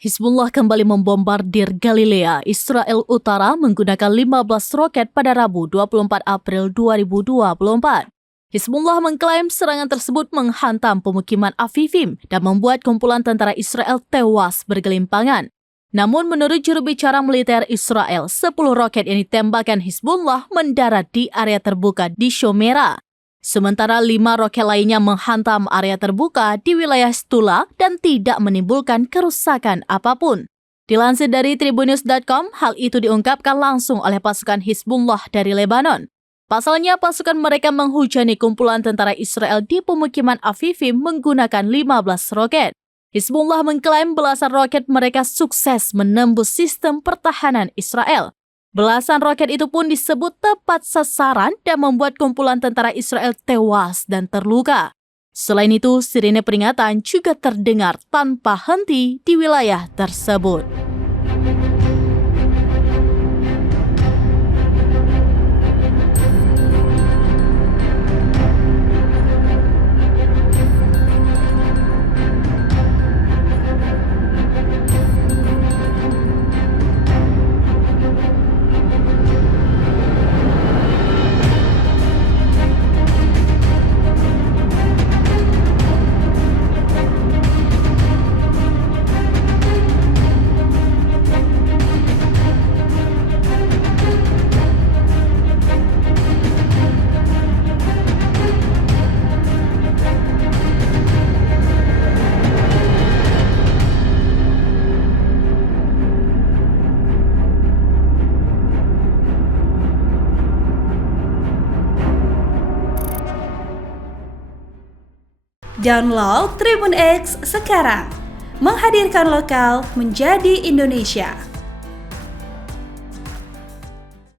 Hizbullah kembali membombardir Galilea, Israel Utara menggunakan 15 roket pada Rabu 24 April 2024. Hizbullah mengklaim serangan tersebut menghantam pemukiman Afifim dan membuat kumpulan tentara Israel tewas bergelimpangan. Namun menurut juru bicara militer Israel, 10 roket yang ditembakkan Hizbullah mendarat di area terbuka di Shomera. Sementara 5 roket lainnya menghantam area terbuka di wilayah Stula dan tidak menimbulkan kerusakan apapun. Dilansir dari Tribunnews.com, hal itu diungkapkan langsung oleh pasukan Hizbullah dari Lebanon. Pasalnya, pasukan mereka menghujani kumpulan tentara Israel di pemukiman Afifim menggunakan 15 roket. Hizbullah mengklaim belasan roket mereka sukses menembus sistem pertahanan Israel. Belasan roket itu pun disebut tepat sasaran dan membuat kumpulan tentara Israel tewas dan terluka. Selain itu, sirine peringatan juga terdengar tanpa henti di wilayah tersebut. Download Tribun X sekarang, menghadirkan lokal menjadi Indonesia.